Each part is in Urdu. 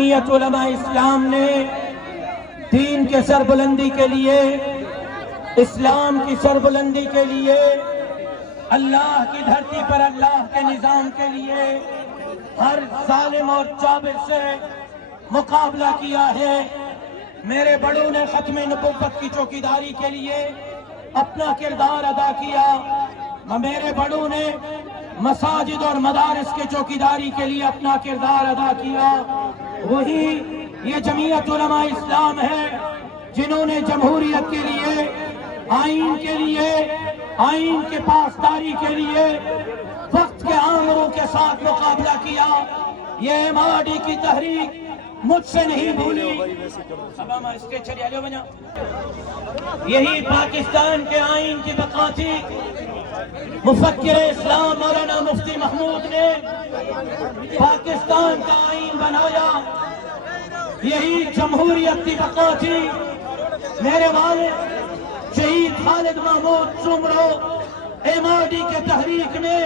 جمعیت علماء اسلام نے دین کے سربلندی کے لیے، اسلام کی سربلندی کے لیے، اللہ کی دھرتی پر اللہ کے نظام کے لیے ہر ظالم اور جابر سے مقابلہ کیا ہے۔ میرے بڑوں نے ختم نبوت کی چوکیداری کے لیے اپنا کردار ادا کیا، میرے بڑوں نے مساجد اور مدارس کے چوکیداری کے لیے اپنا کردار ادا کیا۔ وہی یہ جمعیت علماء اسلام ہے جنہوں نے جمہوریت کے لیے، آئین کے لیے، آئین کے پاسداری کے لیے وقت کے آمروں کے ساتھ مقابلہ کیا۔ یہ MRD کی تحریک مجھ سے نہیں بھولی۔ یہی پاکستان کے آئین کی بقا تھی۔ مفکر اسلام مولانا مفتی محمود نے پاکستان کا آئین بنایا، یہی جمہوریت کی بقا تھی۔ میرے والد شہید خالد محمود سومرو MRD کے تحریک میں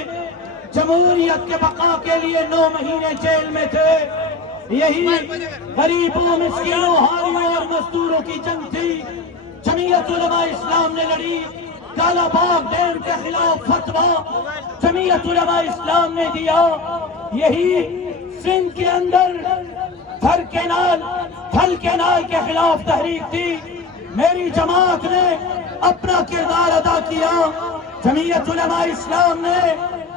جمہوریت کے بقا کے لیے 9 مہینے جیل میں تھے۔ یہی غریبوں، مسکینوں، حاریوں اور مزدوروں کی جنگ تھی۔ جمعیت علماء اسلام نے لڑی۔ کالا باغ ڈیم کے خلاف فتویٰ جمعیت علماء اسلام نے دیا۔ یہی سندھ کے اندر تھل کینال کے خلاف تحریک تھی۔ میری جماعت نے اپنا کردار ادا کیا۔ جمعیت علماء اسلام نے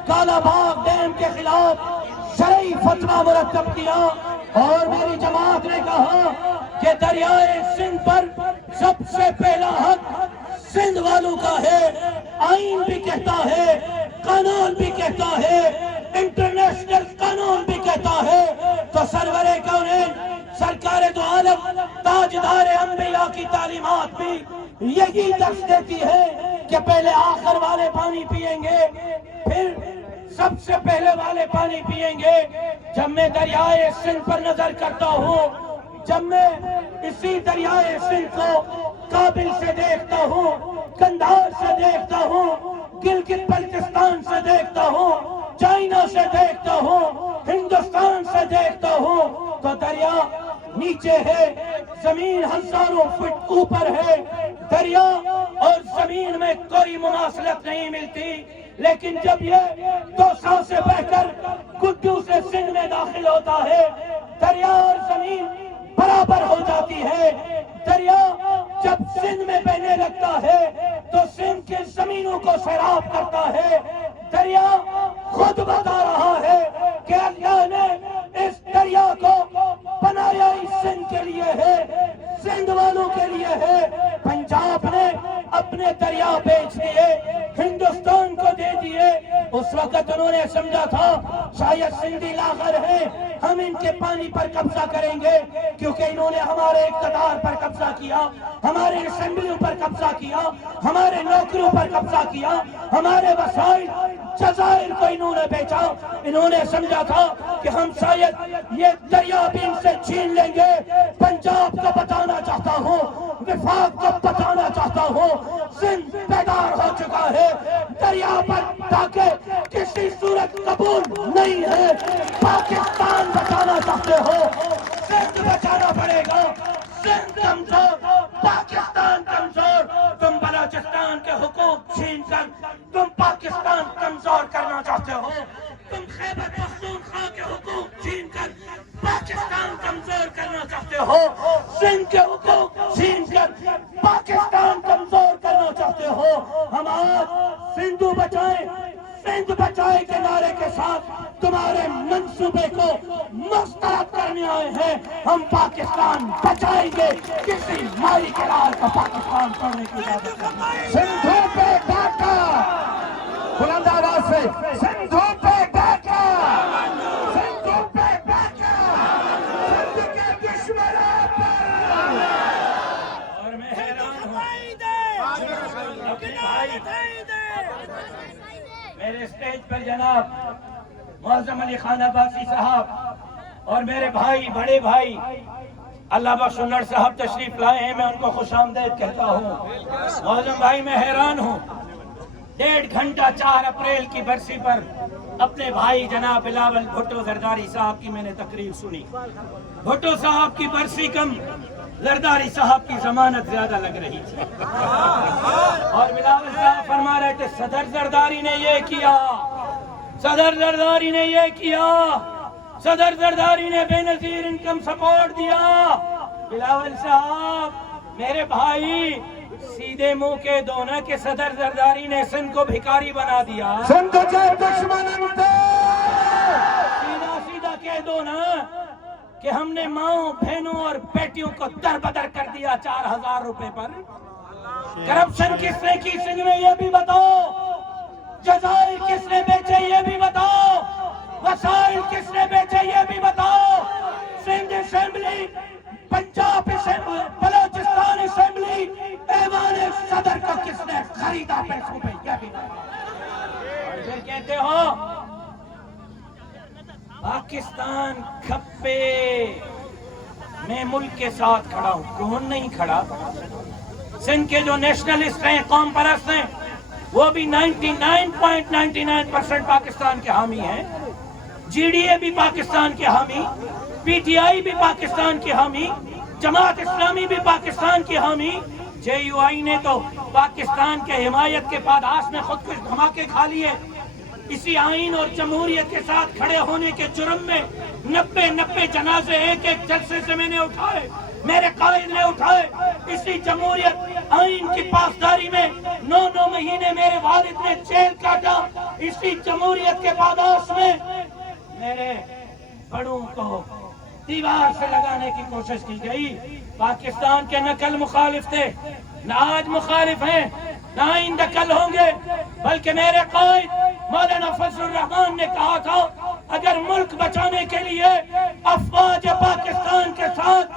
کالا باغ ڈیم کے خلاف شرعی فتویٰ مرتب کیا، اور میری جماعت نے کہا کہ دریائے سندھ پر سب سے پہلا حق سندھ والوں کا ہے۔ آئین بھی کہتا ہے، قانون بھی کہتا ہے، انٹرنیشنل قانون بھی کہتا ہے۔ تو سرور کونین سرکار دو عالم تاجدار انبیاء کی تعلیمات بھی یہی درس دیتی ہے کہ پہلے آخر والے پانی پیئیں گے، پھر سب سے پہلے والے پانی پیئیں گے۔ جب میں دریائے سندھ پر نظر کرتا ہوں، جب میں اسی دریائے سندھ کو کابل سے دیکھتا ہوں، قندھار سے دیکھتا ہوں، گلگت بلتستان سے دیکھتا ہوں، چائنا سے دیکھتا ہوں، ہندوستان سے دیکھتا ہوں، تو دریا نیچے ہے، زمین ہزاروں فٹ اوپر ہے۔ دریا اور زمین میں کوئی مماثلت نہیں ملتی، لیکن جب یہ 200 سے بہ کر گڈو سے سندھ میں داخل ہوتا ہے، دریا اور زمین برابر ہو جاتی ہے۔ دریا جب سندھ میں بہنے لگتا ہے تو سندھ کی زمینوں کو سیراب کرتا ہے۔ دریا خود بتا رہا ہے کہ اللہ نے اس دریا کو بنایا ہی سندھ کے لیے ہے، سندھ والوں کے لیے ہے۔ پنجاب نے اپنے دریا بیچ دیے، ہندوستان کو دے دیے۔ اس وقت انہوں نے سمجھا تھا شاید سندھی لاغر ہیں، ہم ان کے پانی پر قبضہ کریں گے، کیونکہ انہوں نے ہمارے اقتدار پر قبضہ کیا، ہمارے اسمبلیوں پر قبضہ کیا، ہمارے نوکریوں پر قبضہ کیا، ہمارے وسائل جزائر کو انہوں نے بیچا۔ انہوں نے سمجھا تھا کہ ہم شاید یہ دریا بھی ان سے چھین لیں گے۔ پنجاب کو بتانا چاہتا ہوں، وفاق کو بتانا چاہتا ہوں، سندھ بیدار ہو چکا ہے۔ دریا پر تاکہ کسی صورت قبول نہیں ہے۔ پاکستان بچانا چاہتے ہو، سندھ بچانا پڑے گا۔ سندھ کمزور، پاکستان کمزور۔ تم بلوچستان کے حقوق چھین کر تم پاکستان کمزور کرنا چاہتے ہو، تم خیبر پختونخوا کے حقوق چھین کر پاکستان کمزور کرنا چاہتے ہو، سندھ کے حقوق چھین کر پاکستان کمزور کرنا چاہتے ہو۔ ہم آج سندھو بچائیں، سندھ بچائے کے نعرے کے ساتھ تمہارے منصوبے کو مسترد کرنے آئے ہیں۔ ہم پاکستان بچائیں گے، کسی مائی کے لال کا پاکستان چھوڑنے کی اجازت نہیں۔ سندھو پہ ڈاکہ، بلند آواز سے سندھو پہ ڈاکہ، سندھو پہ ڈاکہ، سندھ کے دشمنوں پر۔ اور میں حیران ہوں، میرے اسٹیج پر جناب معظم علی خان عباسی صاحب اور میرے بھائی، بڑے بھائی اللہ بخش انڑ صاحب تشریف لائے ہیں، میں ان کو خوش آمدید کہتا ہوں۔ معظم بھائی، میں حیران ہوں، 1.5 گھنٹہ 4 اپریل کی برسی پر اپنے بھائی جناب بلاول بھٹو زرداری صاحب کی میں نے تقریر سنی. بھٹو صاحب کی برسی کم، زرداری صاحب کی ضمانت زیادہ لگ رہی تھی. اور بلاول صاحب فرما رہے تھے صدر زرداری نے یہ کیا، صدر زرداری نے یہ کیا، صدر زرداری نے بے نظیر انکم سپورٹ دیا. بلاول صاحب میرے بھائی سیدھے منہ کے دو نا کہ صدر زرداری نے سندھ کو بھکاری بنا دیا. سندھ کے دشمن سیدھا سیدھا کہہ دو نا کہ ہم نے ماؤں بہنوں اور بیٹیوں کو در بدر کر دیا 4000 روپے پر. کرپشن کس نے کی سندھ میں یہ بھی بتاؤ، جزائر کس نے بیچے یہ بھی بتاؤ، وسائل کس نے بیچے یہ بھی بتاؤ. Sindh assembly, Punjab assembly, Balochistan assembly, ایوان صدر کو کس نے خریدا پیسوں پہ یہ بھی بتاؤ. اور پھر کہتے ہو پاکستان کھپے، میں ملک کے ساتھ کھڑا ہوں. کون نہیں کھڑا؟ سندھ کے جو نیشنلسٹ ہیں، قوم پرست ہیں، وہ بھی 99.99% پاکستان کے حامی ہیں. جی ڈی اے بھی پاکستان کے حامی، پی ٹی آئی بھی پاکستان کے حامی، جماعت اسلامی بھی پاکستان کے حامی. جے یو آئی نے تو پاکستان کے حمایت کے پاداش میں خود کچھ دھماکے کھا لیے. اسی آئین اور جمہوریت کے ساتھ کھڑے ہونے کے جرم میں 90 جنازے ایک جلسے سے میں نے اٹھائے، میرے قائد نے اٹھائے. اسی جمہوریت آئین کی پاسداری میں 9 مہینے میرے والد نے جیل کاٹا. اسی جمہوریت کے پاداش میں میرے بڑوں کو دیوار سے لگانے کی کوشش کی گئی. پاکستان کے نہ کل مخالف تھے، نہ آج مخالف ہیں، نہ آئندہ کل ہوں گے. بلکہ میرے قائد مولانا فضل الرحمان نے کہا تھا اگر ملک بچانے کے لیے افواج پاکستان کے ساتھ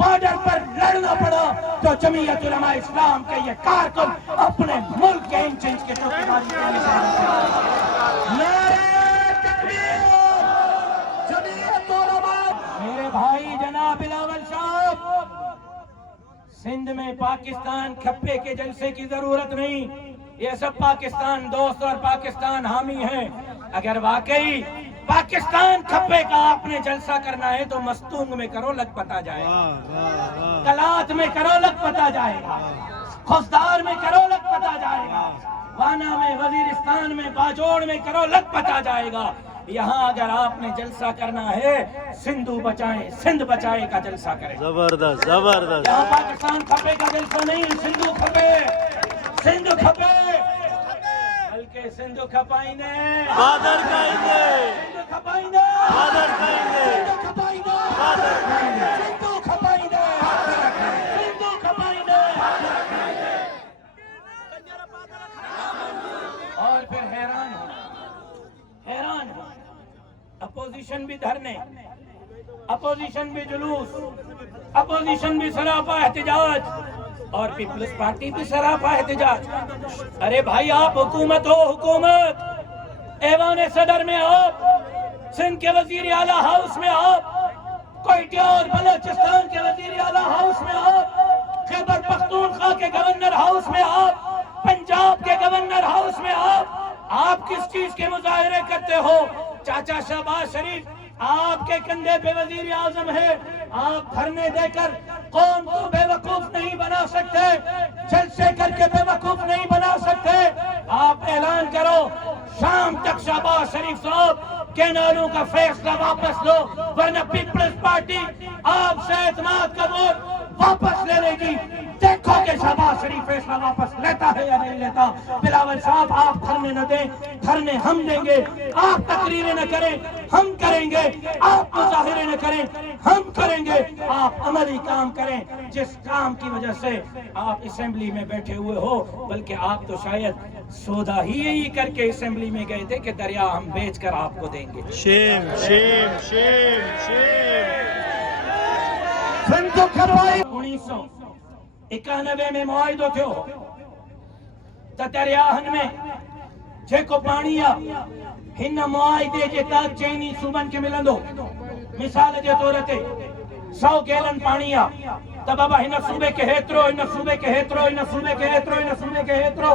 بارڈر پر لڑنا پڑا تو جمعیت علماء اسلام کے یہ کارکن اپنے ملک کے انچ کے چوکیداری کے میرے بھائی جناب بلاول صاحب، سندھ میں پاکستان کھپے کے جلسے کی ضرورت نہیں. یہ سب پاکستان دوست اور پاکستان حامی ہیں. اگر واقعی پاکستان کھپے کا آپ نے جلسہ کرنا ہے تو مستونگ میں کرو، لگ پتا جائے گا. کلات میں کرو، لگ پتا جائے گا. خزدار میں کرو، لگ پتا جائے گا. وانا میں، وزیرستان میں، باجوڑ میں کرو، لگ پتا جائے گا. یہاں اگر آپ نے جلسہ کرنا ہے سندھو بچائیں، سندھ بچائے کا جلسہ کریں. زبردست زبردست. یہاں پاکستان کھپے کا جلسہ نہیں، سندھو کھپے، سندھ کھپے، بلکہ سندھ کھپائیں دے، بادر کھائیں گے، سندھ کھپائیں دے، بادر کھائیں گے، سندھ کھپائیں دے، بادر کھائیں گے، سندھ کھپائیں دے، سندھ کھپائیں دے. اور پھر حیران ہو، اپوزیشن بھی دھرنے، اپوزیشن بھی جلوس، اپوزیشن بھی سراپا احتجاج، اور پیپلز پارٹی بھی سراپا احتجاج. ارے بھائی آپ حکومت ہو، حکومت ایوان صدر میں آپ، سندھ کے وزیر اعلیٰ ہاؤس میں آپ، کوئٹہ اور بلوچستان کے وزیر اعلیٰ ہاؤس میں آپ، خیبر پختونخوا کے گورنر ہاؤس میں آپ، پنجاب کے گورنر ہاؤس میں آپ کس چیز کے مظاہرے کرتے ہو؟ چاچا شہباز شریف آپ کے کندھے پہ وزیر اعظم ہے. آپ دھرنے دے کر قوم کو بے وقوف نہیں بنا سکتے، جلسے کر کے بے وقوف نہیں بنا سکتے. آپ اعلان کرو شام تک شہباز شریف صاحب کینالوں کا فیصلہ واپس لو، ورنہ پیپلز پارٹی آپ سے اعتماد کا ووٹ واپس لے لے گی. دیکھو کہ شہباز شریف فیصلہ واپس لیتا ہے یا نہیں لیتا. بلاول صاحب آپ دھرنے نہ دیں، دھرنے ہم دیں گے. آپ تقریریں نہ کریں، ہم کریں گے. آپ مظاہرے نہ کریں، ہم کریں گے. آپ عملی کام کریں جس کام کی وجہ سے آپ اسمبلی میں بیٹھے ہوئے ہو. بلکہ آپ تو شاید سودا ہی یہی کر کے اسمبلی میں گئے تھے کہ دریا ہم بیچ کر آپ کو دیں گے. شیم شیم شیم شیم. 1991 میں معاہدو تھو تا دریاہن میں جيڪو پاڻي هن معاهدي جي تحت چيني صوبن کي ملندو. مثال جي طور تي 100 گيلن پاڻي تا بابا هن صوبے کي هيترو، هن صوبے کي هيترو، هن صوبے کي هيترو، هن صوبے کي هيترو.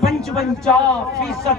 55%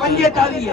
45।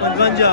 55।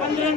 15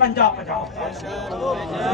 50-50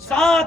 7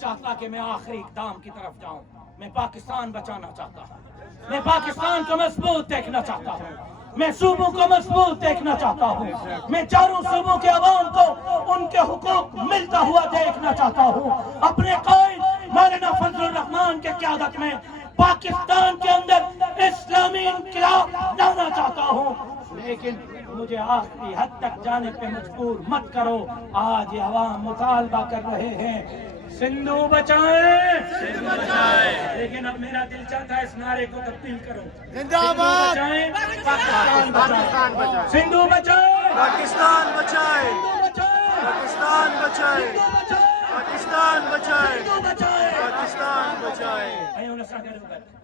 چاہتا کہ میں آخری اقدام کی طرف جاؤں. میں پاکستان بچانا چاہتا ہوں. میں پاکستان کو مضبوط دیکھنا چاہتا ہوں. میں صوبوں کو مضبوط دیکھنا چاہتا ہوں. میں چاروں صوبوں کے عوام کو ان کے حقوق ملتا ہوا دیکھنا چاہتا ہوں. اپنے قائد مولانا فضل الرحمان کے قیادت میں پاکستان کے اندر اسلامی انقلاب لانا چاہتا ہوں. لیکن مجھے آخری حد تک جانے پہ مجبور مت کرو. آج یہ عوام مطالبہ کر رہے ہیں سندھو بچائیں. لیکن اب میرا دل چاہتا ہے اس نعرے کو تبدیل کرو. زندہ باد. بچائیں پاکستان بچائیں. سندھو بچائیں پاکستان بچائے. سندھو بچائیں پاکستان بچائے. سندھو بچائیں پاکستان بچائے. سندھو بچائیں. پاکستان بچائے. ایوں نسا کرو.